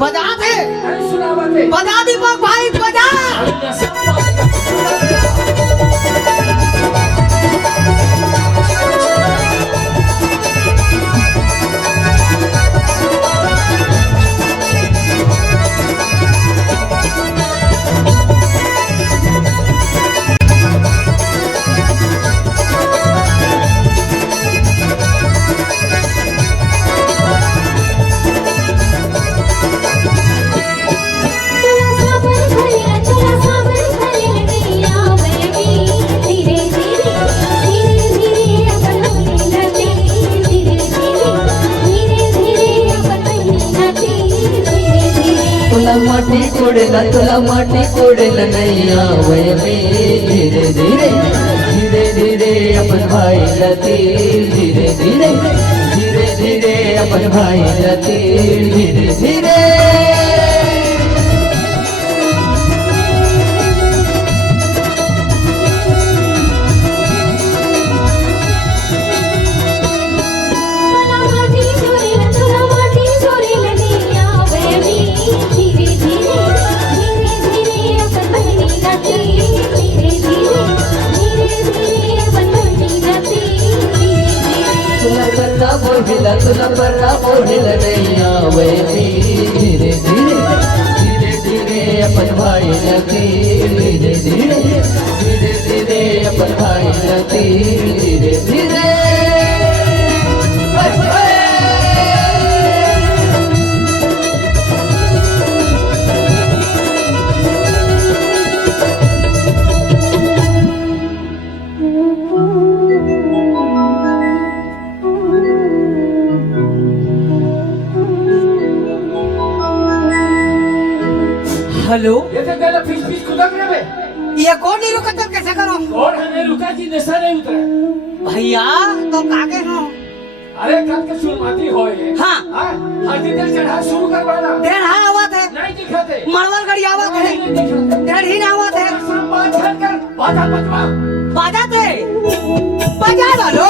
बजा थे सुनावते बजा दीपक भाई बजा। तुला माटी कोडेला नहीं आवे में धीरे धीरे धीरे धीरे अपन भाई लतीर धीरे धीरे धीरे धीरे अपन भाई लतीर धीरे धीरे तुला बर्रा बोहिला नहीं आवे धीरे धीरे धीरे धीरे अपन भाई लतीर धीरे धीरे धीरे धीरे अपन भाई लतीर धीरे धीरे हेलो ये तो गला फिस फिस कुदक रहे बे ये कौन नहीं रुका तो कैसे करो और हमें रुका की नशा नहीं उतरा भैया तो काके हो अरे कल के सुनवाती हो ये हाँ हल्दी तेल चढ़ा शुरू कर वाला डेढ़ हाँ आवत है नहीं दिखाते मरवल गड़ी आवत है नहीं दिखाते डेढ़ ही ना आवत है सब बात छल कर बाजा बजवा बाजा थे बजा डालो।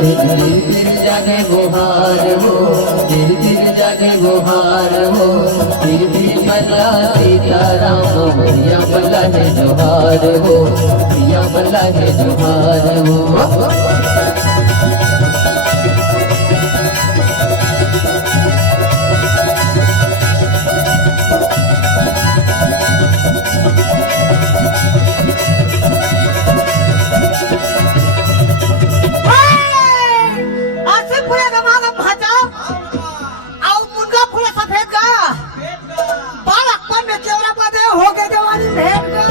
दिन जागे गुहार हो, दिन जागे गुहार हो, दिन मल्ला सीताराम मैया मल्ला है जोहार हो, मैया मल्ला है जोहार हो। असे फुले गमागा भाजा आउ मुनगा फुले सफेद गा बालक पण में केवरा पदे हो गए जवानी भेट गा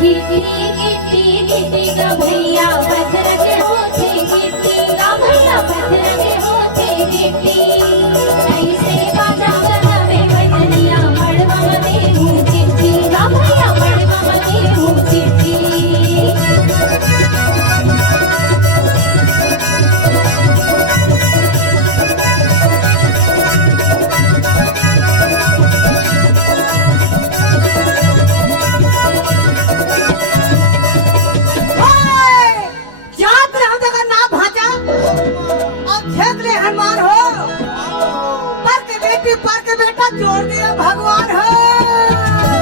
गिट्टी गिट्टी गिट्टी का भैया पत्थर के होते गिट्टी का भैया पत्थर के होते गिट्टी ऐसे बाजा बनावे बजनिया मड़वा में हूँ चिट्ठी का भैया मड़वा में हूँ चिट्ठी याद रहे जगह ना भाजा और खेत ले हनुमान हो पर के बेटा जोड़ दिया भगवान हो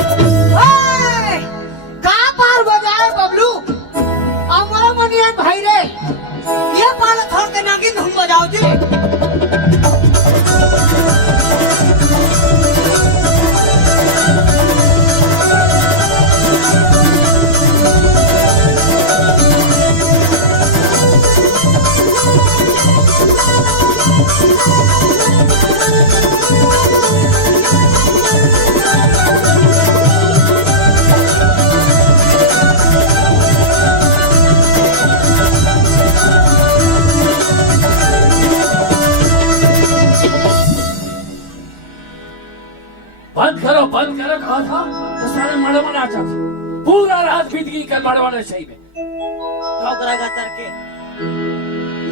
ओए, का पार बजाए बबलू हमारा मनियन भाई रे ये पाल छोड़ के नागिन धुन बजाओ जी बंद करो कहा था तो सारे मड़वा नाचा था पूरा रात बीत गई कल मड़वा ने सही में ठोकरागा करके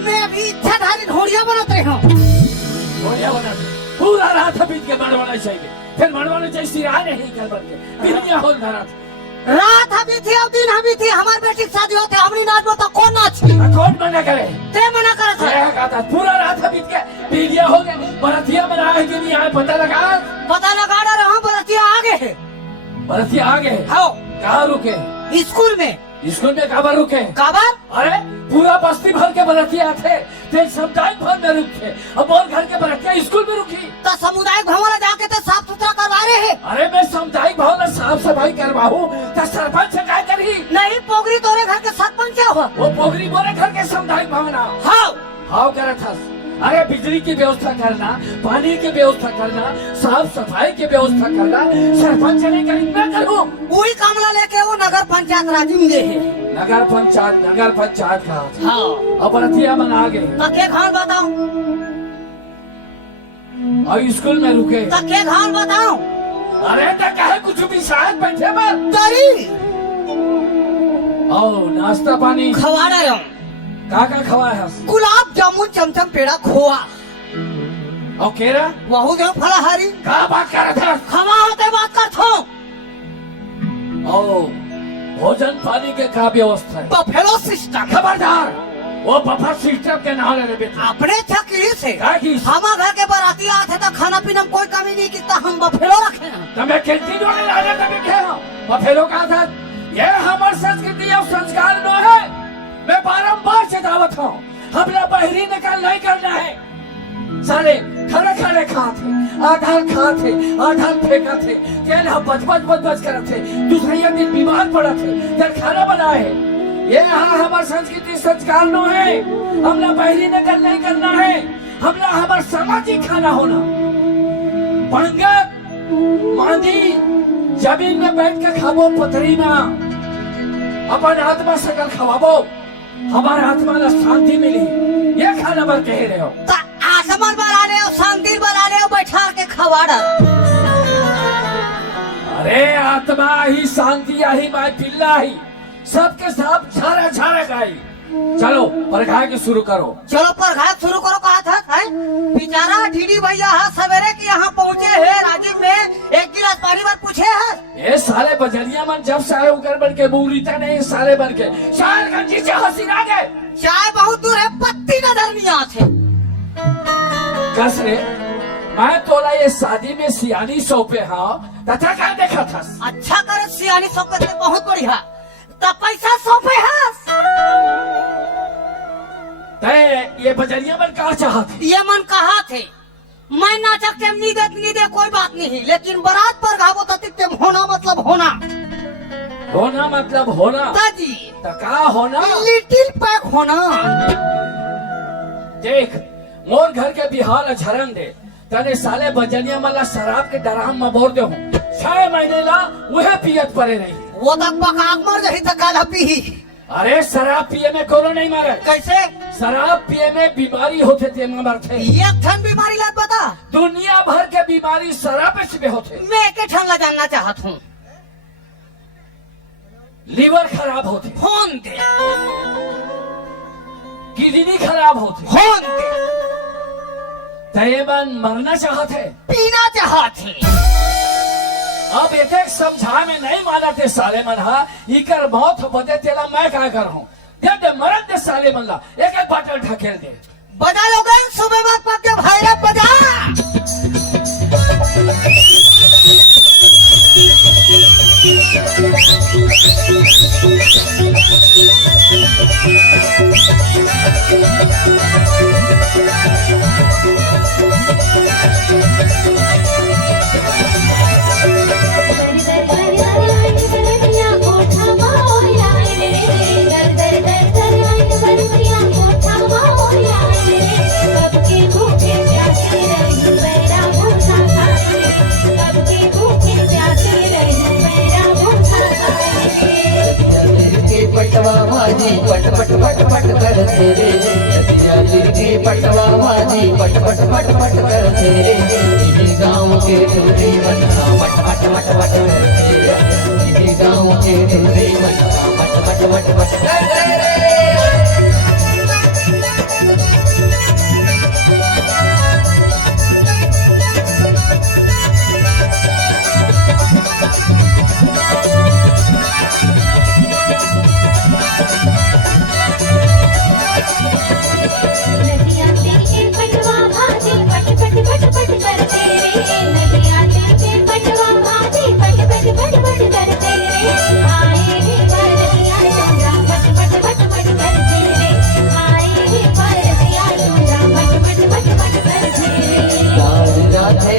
मैं अभी इच्छाधारी ढोड़िया बनत रही हूँ बढ़िया बना था। पूरा रात बीत के मड़वा ने सही में फिर मड़वा ने जैसी राह नहीं कल बन के बीत गया होल धरा था रात अभी थी और दिन अभी थी हमारे बेटी की शादी होते हमनी नाच बता कौन नाच कौन मना करे ते मना करे था क्या कहा था पूरा रात बीत के बीत गया हो गया बरतिया बना है कि नहीं आए पता लगा रहे हम बरतिया आगे है बरतिया आगे हाँ कहाँ रुके स्कूल में काबर रुके काबर अरे पूरा बस्ती भर के बरतिया थे ते सामुदायिक भवन में रुके अब और घर के बरतिया स्कूल में रुकी तो सामुदायिक भवन जाके तो साफ सुथरा करवा रहे हैं अरे मैं सामुदायिक भवन में साफ सफाई करवाऊं तो सरपंच से क्या करी नहीं पोगरी तोरे घर के सरपंच क्या हुआ वो पोगरी बोले घर के सामुदायिक भवन आओ हाँ हाँ कह रहा था अरे बिजली की व्यवस्था करना पानी की व्यवस्था करना साफ सफाई की व्यवस्था करना सरपंच ने करी मैं करूँ वही कामला लेके वो नगर पंचायत राजी में गए हैं नगर पंचायत का हाँ अब बरतिया बना गए तो के घर बताओ और स्कूल में रुके तो के घर बताओ अरे तो कहे कुछ भी शायद बैठे मत तरी और नाश्ता पानी खवा रहे हम का खवा है गुलाब जामुन चमचम पेड़ा खोआ और केरा वहू दे फलाहारी का बात कर रहा था खवा होते बात कर थो और भोजन पानी के का व्यवस्था है बफेलो सिस्टम खबरदार वो बफर सिस्टम के नाम ले बेटा अपने छकरी से का की हमा घर के बराती आते तो खाना पीना में कोई कमी नहीं की तो हम बफेलो रखे हैं तमें कैंटीन वाले लाने तमें क्या बफेलो का था ये हमार संस्कृति और संस्कार नो है मैं बारंबार चेतावत हूँ अपना बहरी निकाल नहीं करना है सारे खड़े खड़े खाते आधार फेंका थे तेल हम बच कर थे दूसरे दिन बीमार पड़ा थे तेल खाना बनाए ये यहाँ हमार संस्कृति संस्कार नो है। हमला बहरी नकल नहीं करना है। हमला हमार सामाजिक खाना होना। पंगत मांदी जमीन में बैठ के खाबो पथरी में अपन आत्मा सकल खवाबो। हमारे आत्मा में शांति मिली। ये खाना बर कह रहे हो। तो आसमान बना रहे हो, शांति बना रहे हो, बैठा के खवाड़ा। अरे आत्मा ही शांति आई माई पिल्ला ही सबके साथ झारा झारा गाई। चलो परखा के शुरू करो। चलो परखा शुरू करो। कहा था बेचारा डीडी भैया है सवेरे की यहाँ पहुँचे है राजीव में, एक गिलास पानी भर पूछे है। ये साले बजरिया मन जब से आए उकर बन के मूरीता नहीं साले बन के शायर गंजी से हसीना गए। चाय बहुत दूर है, पत्ती नजर नहीं आते। कस रे मैं तोला ये शादी में सियानी सौंपे हाँ तथा क्या देखा था। अच्छा करे सियानी सौंपे थे, बहुत बढ़िया। तब पैसा सौंपे है। तय ये बजरिया मन कहा चाहत। ये मन कहा थे मैं नाचक टेम नहीं दे कोई बात नहीं, लेकिन बारात पर घावो टेम होना मतलब होना। होना मतलब होना। दादी तका होना लिटिल पैक होना। देख मोर घर के बिहार झरन दे तने साले बजनिया मला शराब के डराम में बोल दे हूँ 6 महीने ला वह पियत पड़े नहीं। वो तक पकाक मर गई तक काला पी। अरे शराब पिए में कोनो नहीं मारे। कैसे? शराब पिए में बीमारी होते थे मरते। एक ठन बीमारी लग बता। दुनिया भर के बीमारी शराब से होते। मैं एक ठन ला जानना चाहत हूँ। लीवर खराब होते। फोन दे। किडनी खराब होते। फोन दे। तयबन मरना चाहते। पीना चाहते। अब एक समझा में नहीं माना थे साले मन हा इकर मौत बदे तेला मैं क्या कर हूँ दे मरन दे साले मन ला एक बाटल ढकेल दे। बजा लोगे सुबह बात पक के भाईरा बजा। पटवा माझी पट पट पट पट करते रे नदिया लिखे पटवा माझी पट पट पट पट करते रे इन्हीं गाँव के दूरी मटका मट मट मट मट करते रे इन्हीं गाँव के दूरी मटका मट मट मट मट करते रे।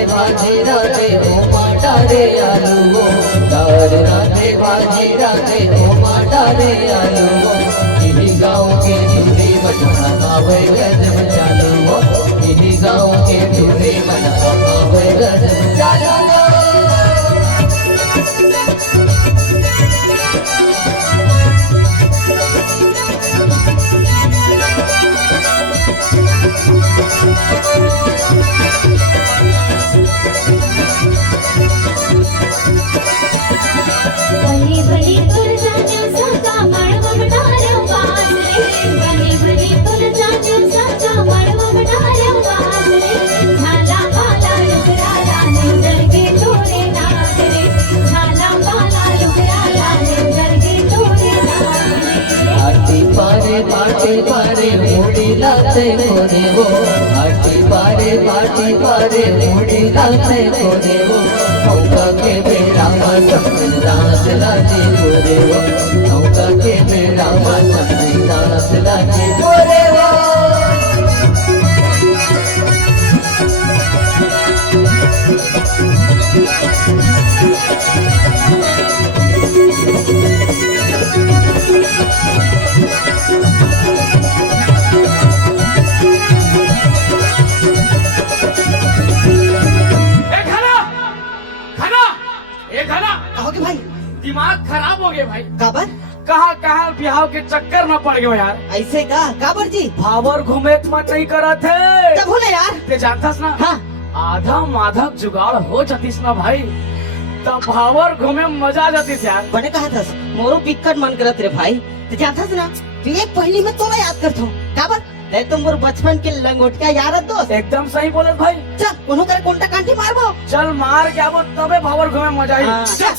भाजी राधे ओ माटा रे आलू दार राधे भाजी राधे ओ माटा रे आलू इन्हीं गाँव के दूरी मटका आवे गजब चालू इन्हीं गाँव के दूरी मटका आवे गजब चालू। बनी बनी तुल जाने सगा मड़व बटारे बाजरे बनी बनी तुल जाने सगा मड़व बटारे बाजरे झाला बाला लुगरा लाने जरगे तोरे नागरे झाला बाला लुगरा लाने जरगे तोरे नागरे। आटी पारे मुड़ी लाते कोने वो आटी पारे मुड़ी लाते कोने वो नौका के बेड़ा में दास लाजी गोरे वो नौका के बेड़ा में दास लाजी गोरे वो। कहोगे भाई? दिमाग खराब हो गया भाई। काबर? कहाँ कहाँ बिहाव के चक्कर में पड़ गए यार। ऐसे का काबर जी? भावर घूमे मत नहीं करा थे। तब बोले यार। ते जानतास ना? हाँ। आधा माधव जुगाड़ हो जातीस ना भाई, तब भावर घूमे में मजा आ जातीस यार। बने कहा था मोरो पिक्कट मन करत रे भाई। तो जानता था ना तू एक पहली में तोला याद करतो काबर? नहीं तुम मोर बचपन के लंगोटिया यार दोस्त। एकदम सही बोले भाई। चल कोनो करे कोंटा कांटी मारबो। चल मार के आवो तबे भावर घूमे में मजा आई। हाँ। चल।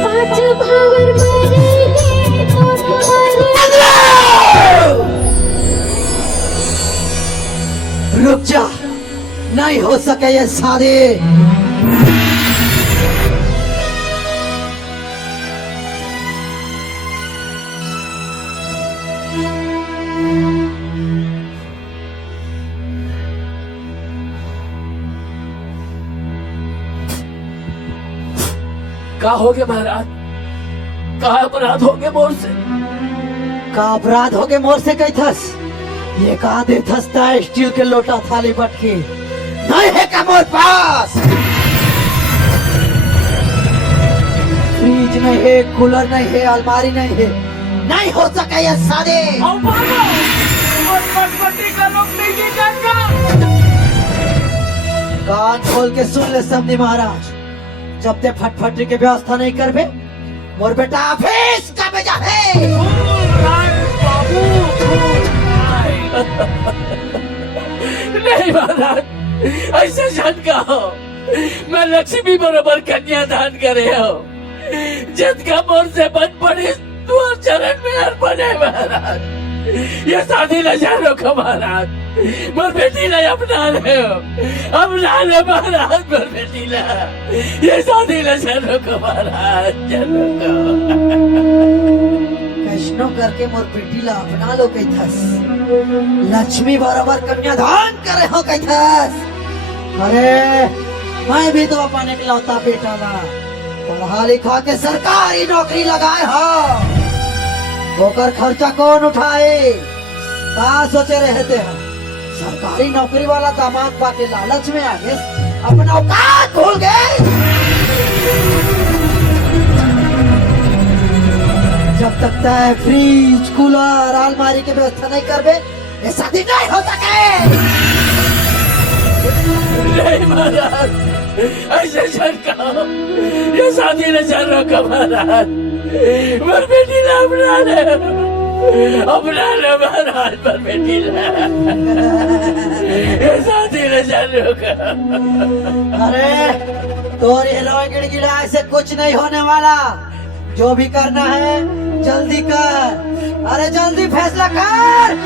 पाच भावर मरेगे दोन मरेगे। रुक जा, नहीं हो सके ये शादी। का हो गया महाराज? का अपराध हो गया मोर से? का अपराध हो गए मोर से कही थस? ये कहा दे थसता है स्टील के लोटा थाली बटकी नहीं है का मोर पास? फ्रिज नहीं है, कूलर नहीं है, अलमारी नहीं है, नहीं हो सके ये शादी। आओ बाबा, मोर पटपटी का नौकरी की गंगा। कान खोल के सुन ले सबने महाराज, जब ते फटफटी के व्यवस्था नहीं करबे मोर बेटा ऑफिस का भेजा है। बाबू नहीं महाराज, ऐसे जन कहो। मैं लक्ष्मी बराबर कन्यादान करे हो, जित का मोर से बन पड़ी तू चरण में अर्पण है महाराज। ये शादी न जानो का महाराज, मोर बेटी ने अपना ले हो, अपना ले महाराज मोर बेटी ने। ये शादी न जानो का महाराज, जानो कैसनो करके मोर बेटी ला अपना लो कही थस। लक्ष्मी बराबर कन्यादान करे हो कही थस। अरे मैं भी तो अपने इकलौता बेटा ला पढ़ा लिखा के सरकारी नौकरी लगाए हो, ओकर खर्चा कौन उठाए? कहा सोचे रहते हैं सरकारी नौकरी वाला दामाद पाके लालच में आगे अपना औकात भूल गए। जब तक तय फ्रिज कूलर अलमारी की व्यवस्था नहीं करबे ये शादी नहीं हो सके। नहीं महाराज, ऐसे जन कहो। ये शादी न जानो का महाराज, मोर बेटी ने अपना ले महाराज, मोर बेटी ने। ये शादी न जानो का। अरे तोर ये लोग गिड़गिड़ा से कुछ नहीं होने वाला। जो भी करना है जल्दी कर, अरे जल्दी फैसला कर।